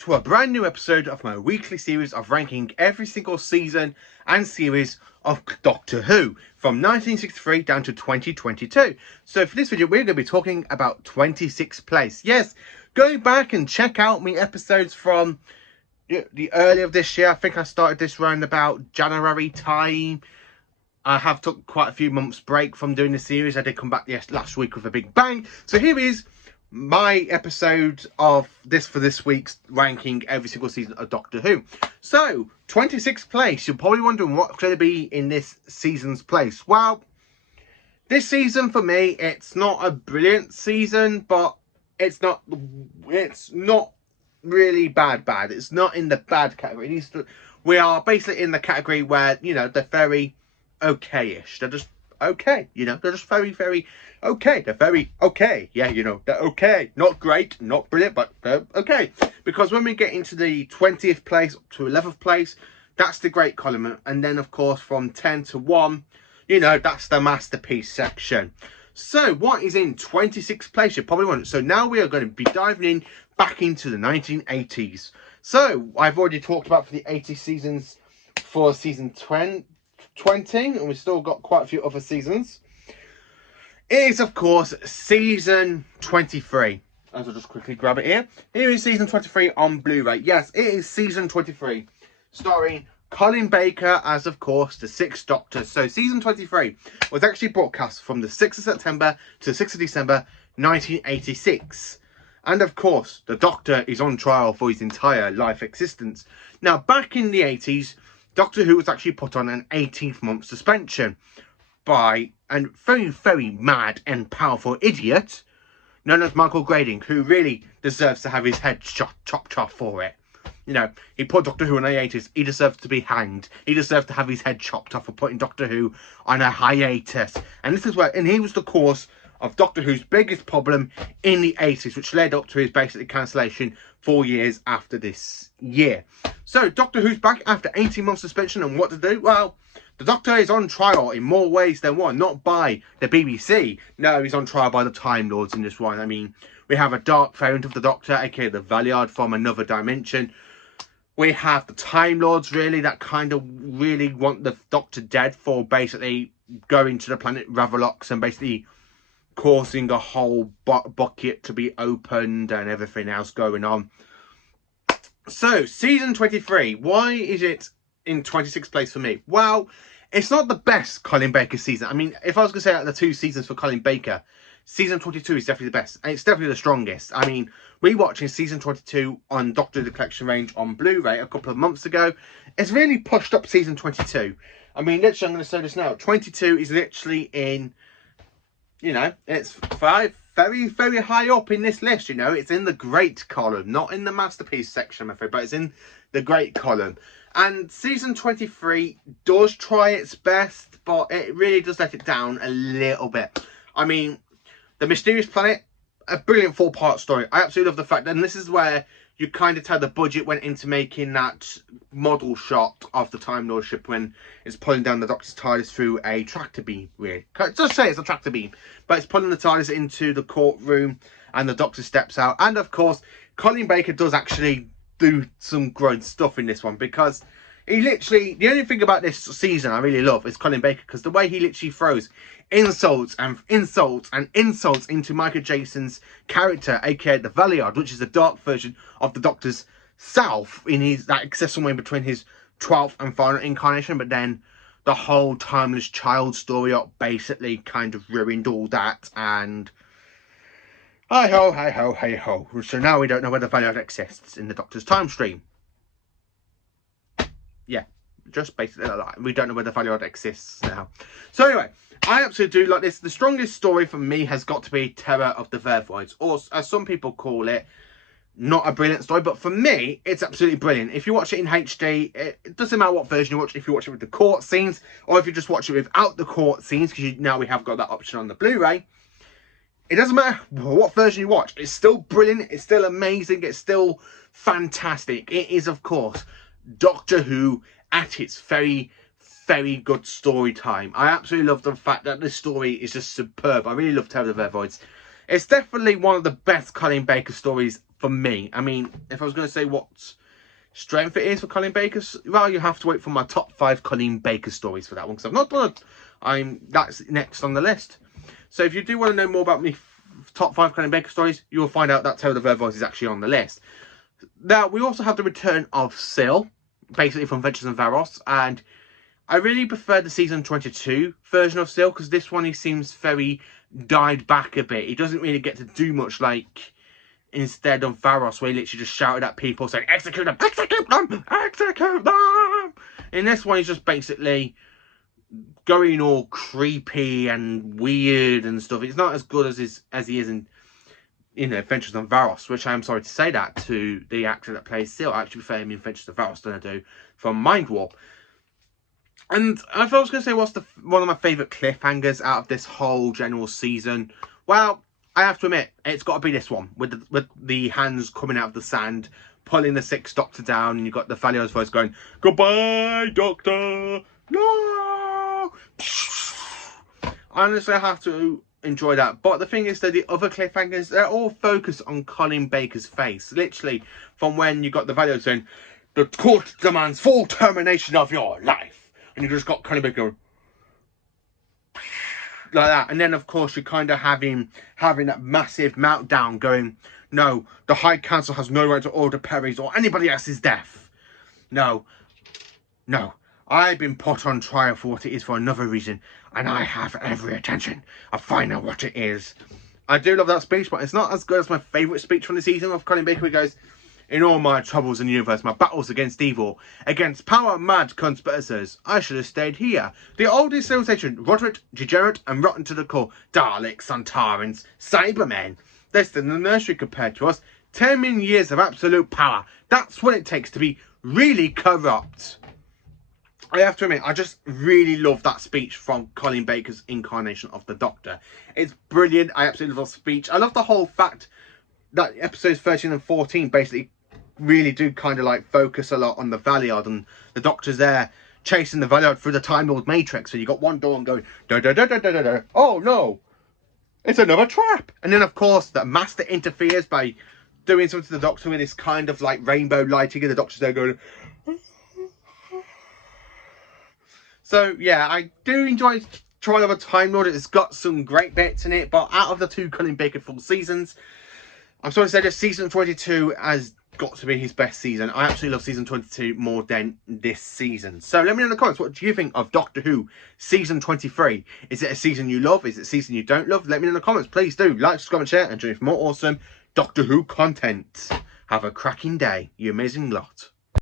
to a brand new episode of my weekly series of ranking every single season and series of Doctor Who from 1963 down to 2022. So for this video, we're going to be talking about 26th place. Yes, go back and check out my episodes from the earlier of this year. I think I started this around about January time. I have took quite a few months break from doing the series. I did come back last week with a big bang. So here is my episode of this for this week's ranking every single season of Doctor Who. So 26th place. You're probably wondering what's going to be in this season's place. Well, this season for me, it's not a brilliant season, but it's not really bad. It's not in the bad category. We are basically in the category where, you know, they're very okay-ish. They're just okay, you know, they're just very, very okay. They're very okay. Yeah, you know, they're okay. Not great, not brilliant, but they're okay. Because when we get into the 20th place up to 11th place, that's the great column. And then, of course, from 10 to 1, you know, that's the masterpiece section. So, what is in 26th place? You're probably wondering. So, now we are going to be diving in back into the 1980s. So, I've already talked about for the 80 seasons for season 20, and we've still got quite a few other seasons. It is, of course, season 23. As I'll just quickly grab it here. Here is season 23 on Blu-ray. Yes, it is season 23. Starring Colin Baker as, of course, the 6th Doctor. So, season 23 was actually broadcast from the 6th of September to the 6th of December, 1986. And, of course, the Doctor is on trial for his entire life existence. Now, back in the 80s, Doctor Who was actually put on an 18-month suspension by a very, very mad and powerful idiot known as Michael Grading, who really deserves to have his head chopped off for it. You know, he put Doctor Who on hiatus. He deserves to be hanged. He deserves to have his head chopped off for putting Doctor Who on a hiatus. And this is where, and he was the cause of Doctor Who's biggest problem in the 80s, which led up to his basically cancellation 4 years after this year. So Doctor Who's back after 18 months suspension, and what to do? Well, the Doctor is on trial in more ways than one, not by the BBC. No, he's on trial by the Time Lords in this one. I mean, we have a dark variant of the Doctor, aka the Valiard from another dimension. We have the Time Lords, really, that kind of really want the Doctor dead for basically going to the planet Ravolox and basically causing a whole bucket to be opened and everything else going on. So, season 23, why is it in 26th place for me? Well, it's not the best Colin Baker season. I mean, if I was going to say out of the 2 seasons for Colin Baker, season 22 is definitely the best. And it's definitely the strongest. I mean, rewatching season 22 on Doctor Who The Collection range on Blu-ray a couple of months ago, it's really pushed up season 22. I mean, literally, I'm going to say this now. 22 is literally in, you know, it's very, very high up in this list, you know. It's in the great column, not in the masterpiece section, I'm afraid, but it's in the great column. And season 23 does try its best, but it really does let it down a little bit. I mean, The Mysterious Planet, a brilliant 4-part story. I absolutely love the fact that, and this is where you kind of tell the budget went into making that model shot of the Time Lord ship when it's pulling down the Doctor's TARDIS through a tractor beam. Really, just say it's a tractor beam, but it's pulling the TARDIS into the courtroom, and the Doctor steps out. And of course, Colin Baker does actually do some great stuff in this one, because he literally, the only thing about this season I really love is Colin Baker, because the way he literally throws insults and insults and insults into Michael Jason's character, aka the Valiard, which is the dark version of the Doctor's self, in his that exists somewhere between his 12th and final incarnation. But then the whole Timeless Child story up basically kind of ruined all that, and hi ho, hi ho, hey ho. So now we don't know whether Valiard exists in the Doctor's time stream. Yeah, just basically like that. We don't know whether Valiard exists now. So anyway, I absolutely do like this. The strongest story for me has got to be Terror of the Vervoids, or as some people call it, not a brilliant story, but for me, it's absolutely brilliant. If you watch it in HD, it doesn't matter what version you watch. If you watch it with the court scenes, or if you just watch it without the court scenes, because now we have got that option on the Blu-ray. It doesn't matter what version you watch. It's still brilliant. It's still amazing. It's still fantastic. It is, of course, Doctor Who at its very, very good story time. I absolutely love the fact that this story is just superb. I really love Terror of the Vervoids. It's definitely one of the best Colin Baker stories for me. I mean, if I was going to say what strength it is for Colin Baker, well, you have to wait for my top 5 Colin Baker stories for that one, because I've not done it. That's next on the list. So if you do want to know more about me, top 5 Colin Baker stories, you will find out that Tale of the Verve Voice is actually on the list. Now, we also have the return of Sil, basically from Adventures in Varos, and I really prefer the season 22 version of Sil, because this one he seems very died back a bit. He doesn't really get to do much, like instead of Varos, where he literally just shouted at people saying, execute them, execute them, execute them. In this one, he's just basically going all creepy and weird and stuff. It's not as good as he is in Adventures in Varos, which I am sorry to say that to the actor that plays Sil. I actually prefer him in Adventures in Varos than I do from Mind Warp. And if I was going to say what's one of my favourite cliffhangers out of this whole general season, well, I have to admit, it's got to be this one, with the hands coming out of the sand, pulling the 6th Doctor down, and you've got the Thalios voice going, "Goodbye, Doctor! No!" Honestly, I have to enjoy that. But the thing is that the other cliffhangers, they're all focused on Colin Baker's face. Literally, from when you got the Thalios saying, "The court demands full termination of your life." And you just got Colin Baker like that, and then of course you kind of have him having that massive meltdown going, "No, the High Council has no right to order Perry's or anybody else's death. No, I've been put on trial for what it is for another reason, and I have every intention of finding out what it is." I do love that speech, but it's not as good as my favourite speech from the season of Colin Baker, who goes, "In all my troubles in the universe, my battles against evil, against power-mad conspirators, I should have stayed here. The oldest civilization, Roderick, degenerate and rotten to the core, Daleks, Santarans, Cybermen, less than the nursery compared to us. 10 million years of absolute power. That's what it takes to be really corrupt." I have to admit, I just really love that speech from Colin Baker's incarnation of the Doctor. It's brilliant. I absolutely love the speech. I love the whole fact that episodes 13 and 14 basically really do kind of like focus a lot on the Valiard, and the Doctor's there chasing the Valiard through the Time Lord Matrix. So you got one door and going, da da da da da da da. Oh no, it's another trap. And then of course the Master interferes by doing something to the Doctor with this kind of like rainbow lighting, and the Doctor's there going. So yeah, I do enjoy Trial of a Time Lord. It's got some great bits in it, but out of the 2 Colin Baker full seasons, I'm sorry to say that season 22 has got to be his best season. I absolutely love season 22 more than this season. So let me know in the comments, what do you think of Doctor Who season 23? Is it a season you love? Is it a season you don't love? Let me know in the comments. Please do like, subscribe and share, and join for more awesome Doctor Who content. Have a cracking day, you amazing lot.